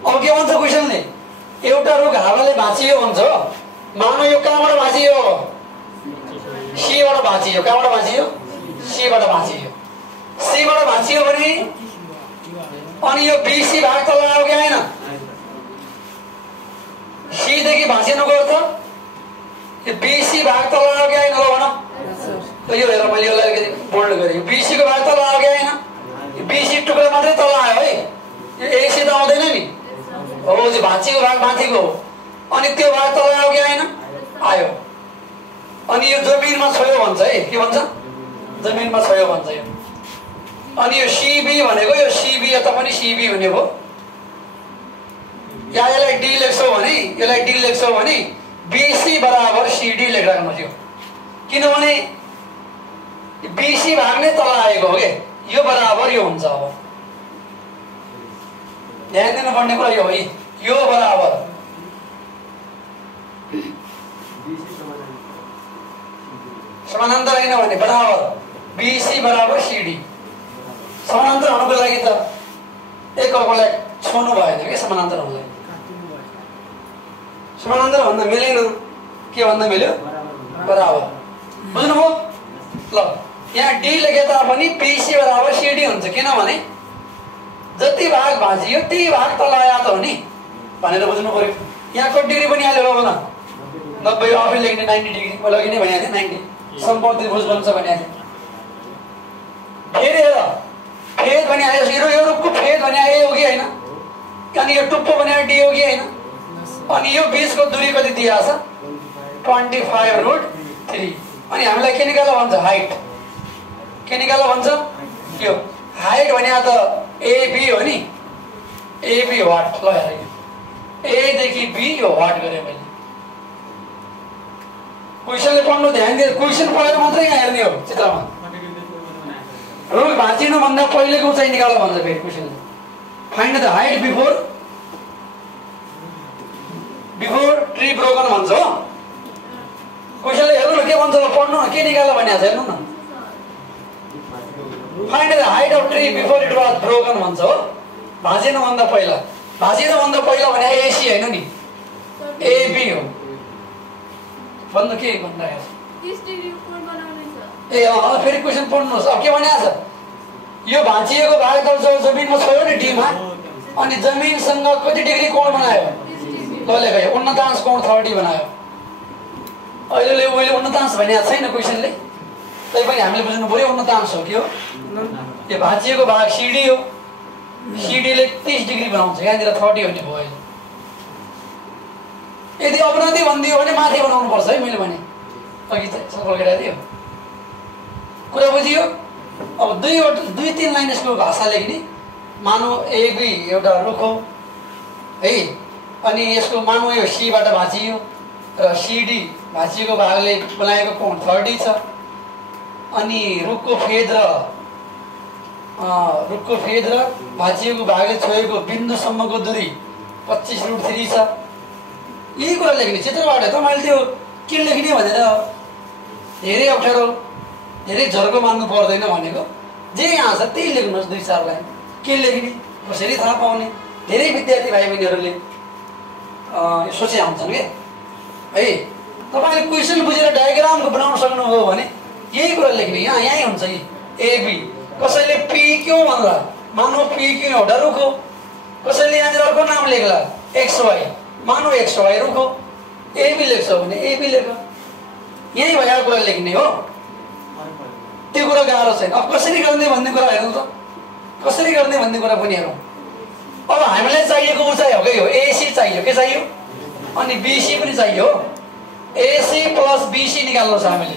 अब के भन्छ क्वेसनले? एउटा रुख हावाले भाँचियो भन्छ। मानौ यो कहाँबाट भाँचियो? सीबाट भाँचियो। कहाँबाट भाँचियो? सीबाट भाँचियो। सीबाट भाँचियो भने अनि यो BC भाग तल आयो कि आएन? सी देखि भाँचिनुको अर्थ यो बीसी भाग तल आयो कि आएन ल भन। यो हेर मैले यसलाई अलिकति बोल्ड गरेँ। बीसी को भाग तल आयो कि आएन? बीसी टुक्रा मात्रै तल आयो है, यो एसी त आउँदैन नि। हो त्यो भाँचीको भाग माथिको हो। अनि त्यो भाग तल आयो कि आएन? आयो। अनि यो जमिनमा छोयो भन्छ है, के भन्छ? जमिनमा छोयो भन्छ यो। अनि यो सीबी भनेको यो सीबी यता पनि सीबी भनेको या यसलाई डी लेख्छौ भने यसलाई डी लेख्छौ भने बीसी बराबर सीडी लेखिराख्नु थियो। किनभने बीसी भाग नै तल आएको हो के, यो बराबर यो हुन्छ। अब ध्यान दिनुपर्ने कुरा यो हो, यो बराबर समानान्तर होइन भने बराबर बीसी बराबर सीडी। समानान्तर हुनुको लागि त एकअर्कालाई छोड्नु भएन कि समानान्तर हुनुलाई। समानान्तर भन्न मिलेन, के भन्न मिल्यो? बराबर। बुझ्नुभयो? ल यहाँ डी लेखे तापनि बीसी बराबर सीडी हुन्छ। किनभने जति भाग भाँचियो त्यही भाग तल आयो त हो नि भनेर बुझ्नु पर्यो। यहाँ कति डिग्री पनि हाल्यो भन, 90 आफै लेख्ने 90 डिग्री मैले अघि नै भनेको थिएँ। 90 सम्पत्ति भुज बन्छ भनेको थिएँ। फेरि हेर फेद भने आयो, यो रुखको फेद भने आयो हो कि होइन? अनि यो टुप्पो भने डी हो कि होइन? अनि यो बीचको दूरी कति दिएको छ? 25√3। अनि हामीलाई के निकाल्न भन्छ? हाइट। के निकाल्न भन्छ? यो हाइट भने त एबी हो नि, एबी वाट। ल हेर ए देखि बी यो वाट गरे मैले। क्वेसनले पढ्नु ध्यान दिएर क्वेसन पढेर मात्रै यहाँ हेर्ने हो चित्रमा। रुख भाँचिनु भन्दा पहिलेको उचाइ निकाल्नु भन्छ फेरि क्वेसनले। Find the height before tree broken भन्छ हो। क्वेसनले हेर्नु न के भन्छ ल, पढ्नु न के निकाल्नु भनेको छ हेर्नु न। Find the height of tree before it was broken भन्छ हो। भाँचिनु भन्दा पहिला, भाँचिनु भन्दा पहिला भने एसी होइन नि, एबी हो। भन्नु के भनिरहेको छ? ए फेरि क्वेसन पढ्नुहोस्। अब के भनेको छ? यो भाँचिएको भाग त जमिनमा छोयो नि डीमा, अनि जमिनसँग कति डिग्री कोण बनायो? ल लेख यो 49 कोण 30 बनायो। अहिले मैले 49 भनेको छैन क्वेसनले, तैपनि हामीले बुझ्नु पर्यो 49 हो कि हो। यो भाँचिएको भाग सिडी हो, सिडीले 30 डिग्री बनाउँछ, यहाँनिर 30 हुने भयो। यदि अवनति भनिदियो भने माथि बनाउनु पर्छ है, मैले भने अघि सफल गराइदियो। कुरा बुझियो? अब दुई तीन लाइन यसको भाषा लेख्ने। मानौ एबी एउटा रुख हो है, अनि यसको मानौ यो सीबाट भाँचियो र सिडी भाँचिएको भागले बनाएको कोण 30 छ। अनि रुखको फेद र भाँचिएको भागले छोएको बिन्दुसम्मको दूरी 25√3 छ। यही कुरा लेख्ने चित्रबाट। त मैले त्यो के लेख्ने भनेर धेरै अप्ठ्यारो धेरै झर्को मान्नु पर्दैन भनेको। जे यहाँ छ त्यही लेख्नुहोस् 2-4 लाइन। के लेख्ने कसरी थाहा पाउने? धेरै विद्यार्थी भाइ बहिनीहरूले सोचे हुन्छन् के है। तपाईँले क्वेसन बुझेर डायग्राम बनाउन सक्नुभयो भने यही कुरा लेख्ने। यहीँ हुन्छ यी एबी। कसैले पी क्यों भन्ला? मानौ पी क्यों एउटा रुख हो। कसैले यहाँनिर अर्को नाम लेख्ला XY, मानौ XY रुख हो। एबी लेख्छौ भने एबी लेख। यही भएर कुरा लेख्ने हो। त्यो कुरा गाह्रो छैन। अब कसरी गर्ने भन्ने कुरा हेरौँ त, कसरी गर्ने भन्ने कुरा पनि हेरौँ। अब हामीलाई चाहिएको उचाइ हो कि हो, एसी चाहियो। के चाहियो? अनि बीसी पनि चाहियो। एसी प्लस बीसी निकाल्नु छ हामीले।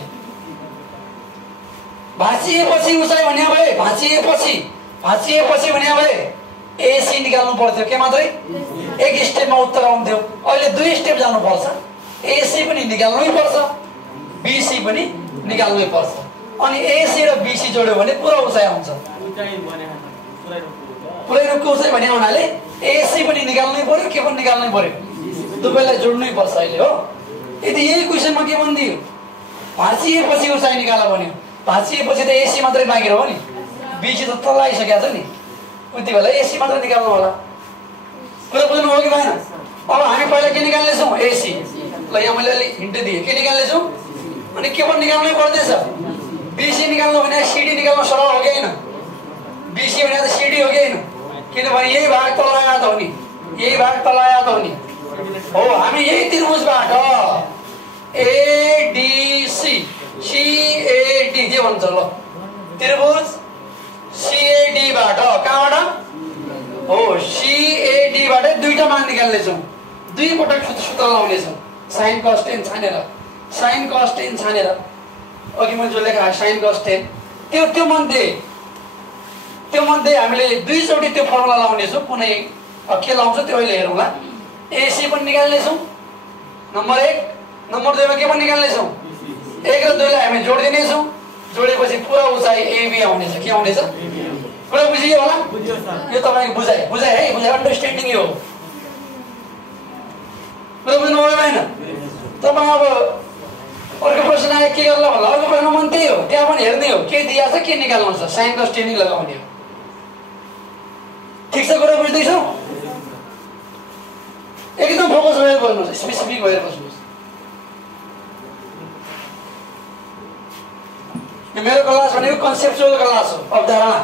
भाँचिएपछि उचाइ भने भए, भाँचिएपछि भने भए एसी निकाल्नु पर्थ्यो। के मात्रै एक स्टेपमा उत्तर आउँथ्यो। अहिले 2 स्टेप जानुपर्छ। एसी पनि निकाल्नै पर्छ, बीसी पनि निकाल्नै पर्छ। अनि एसी र बीसी जोड्यो भने पुरा उचाइ आउँछ। पुरै रुखको उचाइ भने हुनाले एसी पनि निकाल्नै पर्यो, के पनि निकाल्नै पर्यो, दुवैलाई जोड्नै पर्छ अहिले हो। यदि यही क्वेसनमा के भनिदियो? भाँचिएपछि उचाइ निकाल भन्यो। भाँचिएपछि त एसी मात्रै बाँकी रह्यो नि, बीसी त तल आइसकेको छ नि। उति बेला एसी मात्रै निकाल्नु होला। कुरा बुझ्नु हो कि भएन? अब हामी पहिला के निकाल्नेछौँ? एसी। ल यहाँ मैले अलिक हिन्ट दिएँ। के निकाल्नेछौँ? अनि के पनि निकाल्नै पर्दैछ। बीसी निकाल्नु भने सिडी निकाल्नु सरल हो कि होइन? बीसी भने त सिडी हो कि होइन? किनभने यही भाग तल आएको त हो नि, यही भाग तल आएको त हो नि। हो हामी यही त्रिभुजबाट एडीसी सीएडी के भन्छ ल त्रिभुज सीएडी बाट कहाँबाट हो सीएडी बाट दुईटा मान निकाल्ने छौं दुई पटक सूत्र लाउने छौं sin cos tan छानेर अघि मैले जो लेखा sin cos tan त्यो मध्ये हामीले दुई चोटी त्यो फर्मुला लाउने छौं कुनै के लाउँछ त्यो अहिले हेरौँला एसी पनि निकाल्ने छौं नम्बर 1 नम्बर 2 मा के पनि निकाल्ने छौं 1 र 2 लाई हामी जोड्दिने छौं जोडेपछि पुरा उचाइ एबी आउने छ के आउने छ पुरा बुझियो होला बुझियो सर यो तपाईको बुझाइ है बुझाइ अन्डरस्ट्यान्डिङ हो पुरा बुझ्नु भयो हैन तपाई अब अर्को प्रश्न आए के गर्ला होला अर्को प्रश्न मन त्यही हो त्यहाँ पनि हेर्ने हो के दिया छ के निकाल्नु छ sin cos tan लगाउने हो ठीक छ कुरा बुझ्दै छौ एकदम फोकस भएर बस्नुस् स्पेसिफिक भएर बस्नुस् यो मेरो क्लास भनेको कन्सेप्चुअल क्लास हो अवधारणा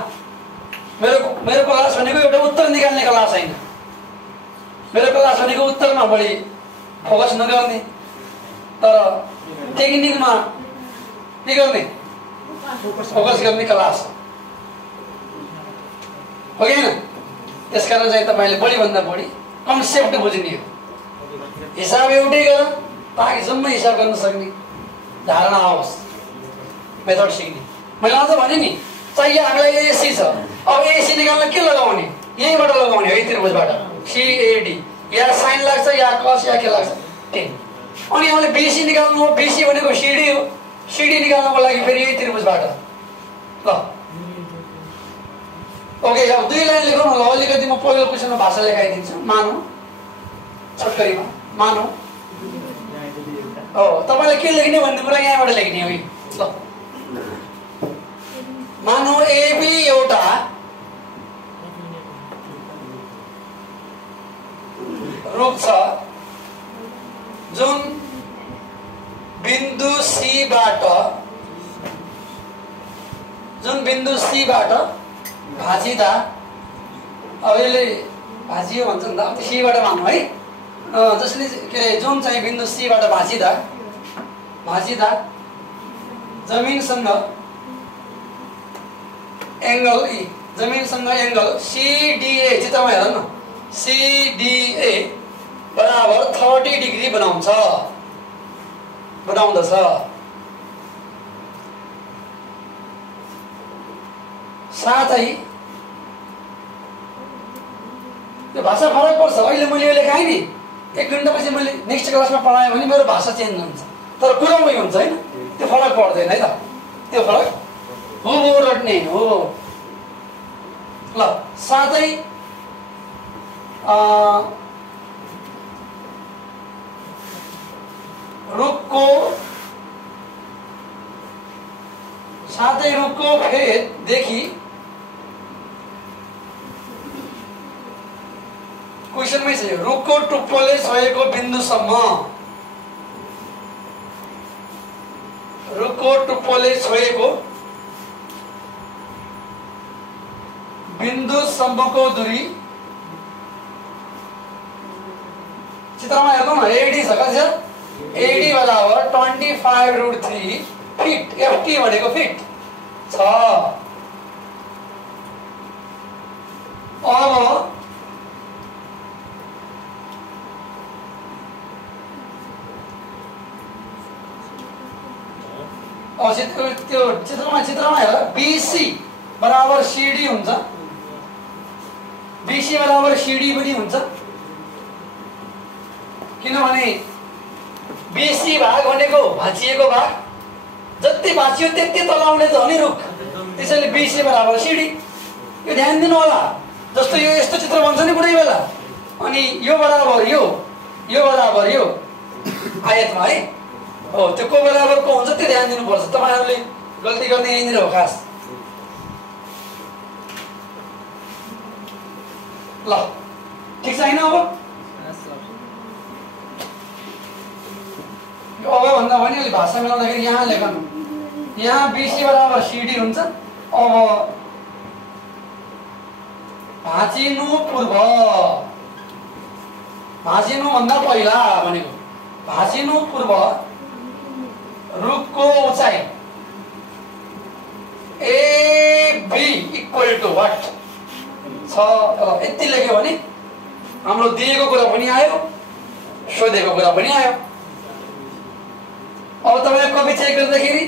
मेरो क्लास भनेको एउटा उत्तर निकाल्ने क्लास हैन मेरो क्लास भनेको उत्तरमा बढी फोकस नगर्ने तर टेक्निकमा के गर्ने फोकस गर्ने क्लास हो हैन त्यसकारण चाहिँ तपाईले बढी भन्दा बढी कन्सेप्ट बुझ्ने हो हिसाब एउटै गर ताकि जम्मै हिसाब गर्न सक्ने धारणा आओस् मेथड सिक्ने मैले अझ भने नि चाहिए हामीलाई एसी छ अब एसी निकाल्न के लगाउने यहीबाट लगाउने हो यही त्रिभुजबाट सीएडी या साइन लाग्छ या कस या के लाग्छ टेन अनि हामीले बीसी निकाल्नु हो बीसी भनेको सीडी हो सीडी निकाल्नको लागि फेरि यही त्रिभुजबाट ल ओके अब दुई लाइन लेखौँ न ल अलिकति म पहिलो क्वेशनमा भाषा लेखाइदिन्छु मानौ छोटकरीमा मानौ हो तपाईले के लेख्ने भन्ने कुरा यहाँबाट लेख्ने हो ल मानौ एबी एउटा रूप छ जुन बिन्दु सी बाट भाजिदा अब यसले भाजियो भन्छ नि त अब सी बाट मान्नु है जसले के अरे जुन चाहिँ बिन्दु सी बाट भाजिदा जमिनसँग एंगल सीडीए चित्रमा हेर न सीडीए बराबर 30 डिग्री बनाउँदछ साथै त्यो भाषा फरक पर्छ अहिले मैले यो लेखाएँ नि 1 घण्टापछि मैले नेक्स्ट क्लासमा पढाएँ भने मेरो भाषा चेन्ज हुन्छ तर कुरा उही हुन्छ हैन त्यो फरक पर्दैन है त त्यो फरक हो रट्ने हो ल साथै रुखको फेददेखि क्वेशनमै छ रुखको टुप्पोले छोएको बिन्दुसम्म रुखको टुप्पोले छोएको बिन्दुसम्मको दूरी चित्रमा हेर्नु न एडी छ कति छ एडी बराबर 25√3 फिट एफटी भनेको फिट छ अब त्यो चित्रमा हेर बीसी बराबर सीडी हुन्छ बीसी बराबर सीडी पनि हुन्छ किनभने बीसी भाग भनेको भाँचिएको भाग जति भाँचियो त्यति तलाउने त हो नि रुख त्यसैले बीसी बराबर सीडी यो ध्यान दिनु होला जस्तो यो यस्तो चित्र बन्छ नि कुनै बेला अनि यो बराबर यो बराबर यो आयतमा है हो त्यो को बराबर को हुन्छ त्यो ध्यान दिनुपर्छ तपाईहरुले गल्ती गर्ने यहीँनिर हो खास ल ठीक छैन अब यो अब भन्दा पनि अलि भाषा मिलाउँदाखेरि यहाँ लेखनु यहाँ बीसी बराबर सीडी हुन्छ अब भाँचिनु पूर्व भाँचिनुभन्दा पहिला भनेको भाँचिनु पूर्व रुखको उचाइ AB इक्वल टु वाट छ। यति लेख्यो भने हाम्रो दिएको कुरा पनि आयो, सोधेको कुरा पनि आयो। अब तपाईँ कपी चेक गर्दाखेरि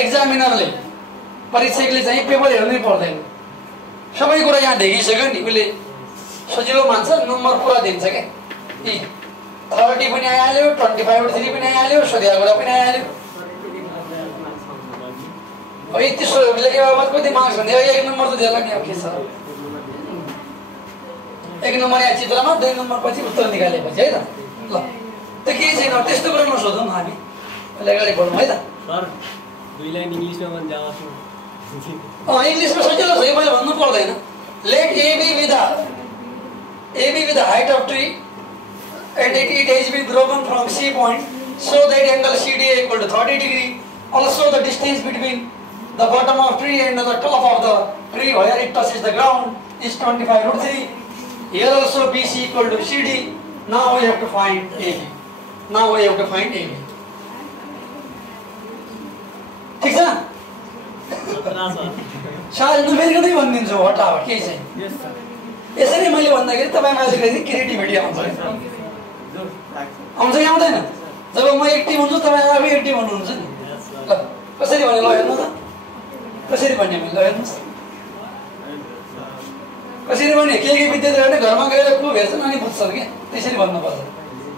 एक्जामिनरले परीक्षकले चाहिँ पेपर हेर्नै पर्दैन, सबै कुरा यहाँ ढेकिसक्यो नि। उसले सजिलो मान्छ, नम्बर पुरा दिन्छ क्या। 30 पनि आइहाल्यो, 25/3 पनि आइहाल्यो, सोधेको कुरा पनि आइहाल्यो। अब यति लेखेको बाद कति मार्क्स भन्ने 1 नम्बर त दिएला नि। अब के छ, 1 नम्बर यहाँ चित्रमा, 2 नम्बर पछि उत्तर निकालेपछि है त। ल त्यो केही छैन, त्यस्तो कुरा नसोधौँ न हामी, अहिले अगाडि बढौँ है त। सर 2 लाइन इङ्ग्लिसमा पनि जाओस्। इङ्ग्लिसमा सजिलो छ, मैले भन्नु पर्दैन। Let AB with the height of tree and it has been broken from C point so that angle CDA equal to 30 degree. Also the distance between the bottom of tree and the top of the tree where it touches the ground is 25/3. Here also BC equal to CD. Now we have to find AB. ठीक छ? सायद नफेरिकनै भनिदिन्छु, हटाओ केही छैन। यसरी मैले भन्दाखेरि तपाईँमा अलिकति क्रिएटिभिटी आउँछ कि आउँदैन? जब म एक्टिभ हुन्छु तपाईँ आफै एक्टिभ हुनुहुन्छ नि। ल कसरी भने, ल हेर्नु त कसरी भन्ने, मैले ल हेर्नुहोस् कसरी भने। के विद्यार्थीहरूले घरमा गएर खुब हेर्छन् अनि बुझ्छन् क्या, त्यसरी भन्नुपर्छ।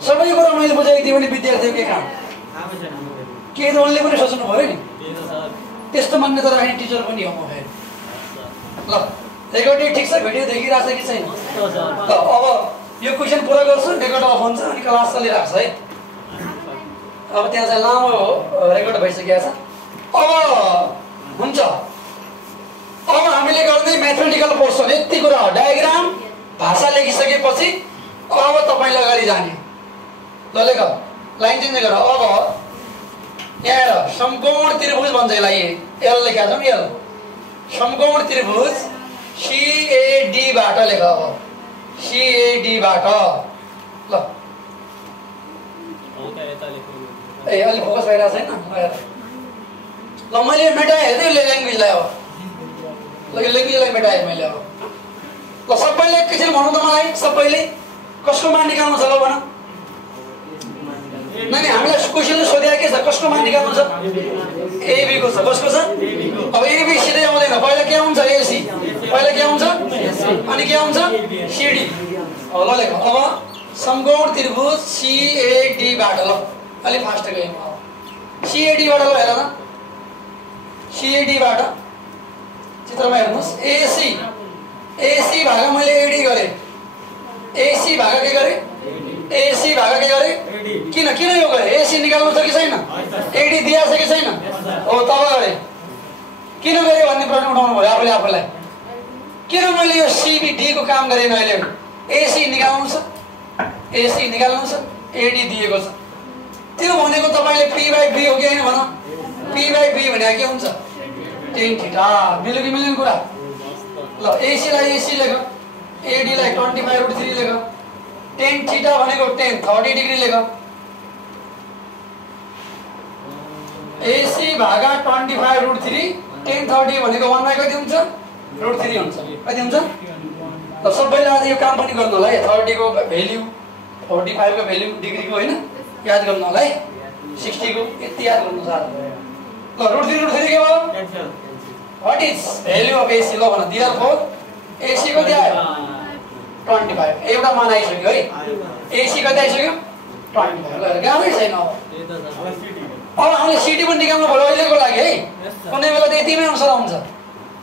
सबै कुरा मैले बुझाइदिएँ भने विद्यार्थीको के काम, केही त उनले पनि सोच्नु पऱ्यो नि। त्यस्तो मान्यता राख्ने टिचर पनि हो म फेरि। ल रेकर्डिङ ठिक छ, भिडियो देखिरहेको छ कि छैन? ल अब यो क्वेसन पुरा गर्छु, रेकर्ड अफ हुन्छ अनि क्लास चलिरहेको छ है। अब त्यहाँ चाहिँ लामो रेकर्ड भइसकेको छ। अब हुन्छ, अब हामीले गर्ने म्याथमेटिकल पोर्सन यति कुरा हो। डायग्राम भाषा लेखिसकेपछि अब तपाईँले अगाडि जाने। ल लेख, लाइन चेन्ज गर। अब यहाँ हेर, समकोण त्रिभुज भन्छ यसलाई, एल लेखेका छौँ। एल समकोण त्रिभुज CAD बाट लेख। अब CAD बाट ल ए अलि फोकस भइरहेको छैन। ल मैले मेटाएँ हेर्दै ल्याङ्ग्वेजलाई। अब ल यो ल्याङ्ग्वेजलाई मेटाएँ मैले। अब ल सबैले एकैछिन भनौँ त मलाई, सबैले कसको मान निकाल्नु छ? ल भन। नहीं हामीलाई क्वेसनले सोधेको के छ, कसको मान निकाल्नु छ? AB को छ। कसको छ? अब AB सिधै आउँदैन, पहिला के हुन्छ? AC। पहिला के हुन्छ? अनि के हुन्छ? CD। अब ल लेख। अब समकोण त्रिभुज CAD बाट, ल अलि फास्ट गयौँ। अब CAD बाट ल हेर न, CAD बाट चित्रमा हेर्नुस्। AC भागा मैले AD गरे, AC भागा के गरे? AC भागा के गरे? किन यो गरे? AC निकाल्नु छ कि छैन? AD दिएको छ कि छैन? हो तब गरे। किन गरे भन्ने प्रश्न उठाउनु भयो आफूले आफूलाई। किन मैले यो CBD को काम गरेन अहिले? AC निकाल्नु छ, AC निकाल्नु छ, AD दिएको छ। त्यो भनेको तपाईले P/B हो कि हैन भन? P/B भनेको के हुन्छ? tan theta. मिल्यो कि मिलेन कुरा? ल AC लाई AC लेख, AD लाई 25/3 लेख। tan थीटा भनेको 30 डिग्री लेख। AC भागा 25/3 tan 30 भनेको 1 कति हुन्छ? √3 हुन्छ। कति हुन्छ? त सबैले आज यो काम पनि गर्नु होला है। 30 को भ्यालु, 45 को भ्यालु डिग्री को हैन याद गर्नु होला है। 60 को यति याद गर्नु छ। ल √3 के भयो? What is value of AC? ल भन। देयरफोर AC को दिया 25। एउटा मान आइसक्यो है। AC कति आइसक्यो? 25। ल गाह्रै छैन। अब हामीले CD पनि निकाल्नु पर्यो अहिलेको लागि है। कुनै बेला त यतिमै आन्सर आउँछ।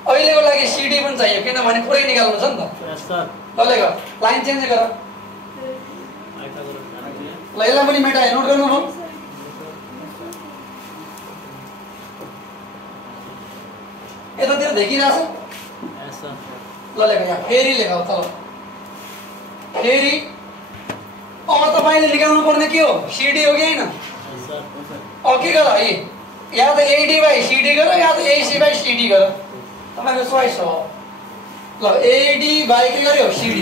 अहिलेको लागि CD पनि चाहियो, किनभने पुरै निकाल्नु छ नि त। ल लेख, लाइन चेन्ज गर। ल यसलाई पनि मेटाए, नोट गर्नु भयो। यतातिर देखिरहेछ? ल लेख, यहाँ फेरि लेख तल। फेरि अब तपाईले निकाल्नु पर्ने के हो? CD हो कि हैन? अब के गर है, या त AD/CD गर या त AC/CD गर, तपाईको चोइस हो। ल AD/ के गर्यो? CD।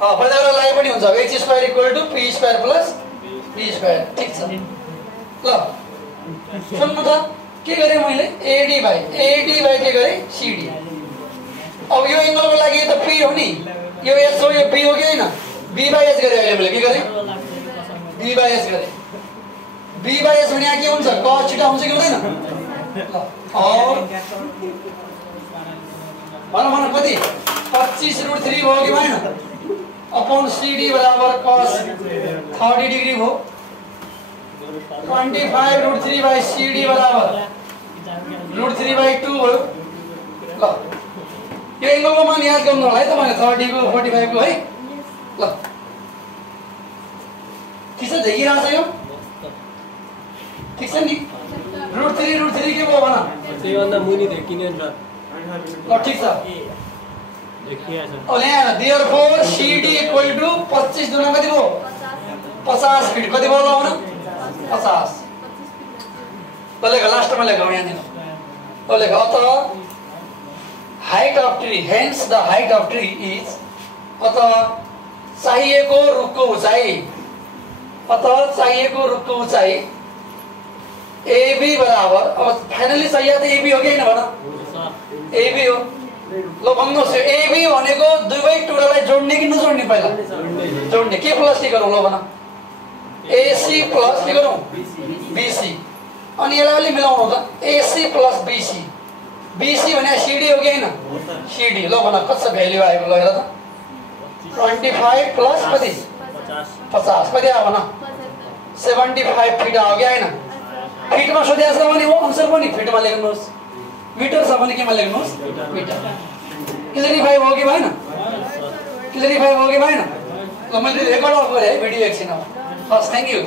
पहिलाको लागि पनि हुन्छ h square equal to p square plus d square ठीक छ ल सुन्नु त के गरे मैले AD बाइ के गरे CD अब यो एंगलको लागि यो त p हो नि यो h हो यो p हो कि हैन b बाइ h गरे अहिले मैले के गरे b बाइ h गरे b बाइ h भने यहाँ के हुन्छ cos थीटा हुन्छ कि हुँदैन ल और भन कति 25√3 भयो कि भएन अपॉन CD बराबर cos 30 डिग्री भयो 25√3 बाइ CD बराबर √3/2 भयो ल यो एंगलको मान याद गर्नु होला है तपाईले 30 को 45 को है ल ठीक छ देखिरहेछ यो ठीक छ नि √3 के भयो भन त्यही भन्दा मुनि थियो किन हुन्छ ल ठीक छ देखिया छ अब यहाँ देयरफोर CD इक्वल टु 25 दुना कति भयो 50 फिट कति भयो ल भन 50 ल लेख लास्टमा लेख यहाँ दिन ल लेख अत height of tree hence the height of tree is अत चाहिएको रुखको उचाइ AB बराबर अब फाइनली चाहिए त AB हो कि हैन भन AB हो ल भन्नुहोस् यो AB भनेको दुवै टुरालाई जोड्ने कि नजोड्ने पहिला जोड्ने के प्लस के गरौँ ल भन AC प्लस के गरौँ BC अनि यसलाई अलि मिलाउनु त AC प्लस BC भने CD हो कि हैन CD ल भन कति भ्यालु आयो ल हेर त 25 प्लस कति 50 कति आयो भन 75 फिट आयो कि हैन फिटमा सोधेछ भने हो आन्सर पनि फिटमा लेख्नुहोस् मिटर छ भने केमा लेख्नुहोस् मिटर क्लियरिफाई भयो कि भएन ल मैले रेकर्ड अफ गरे है भिडियो एकछिन अब हस् थ्यांक यू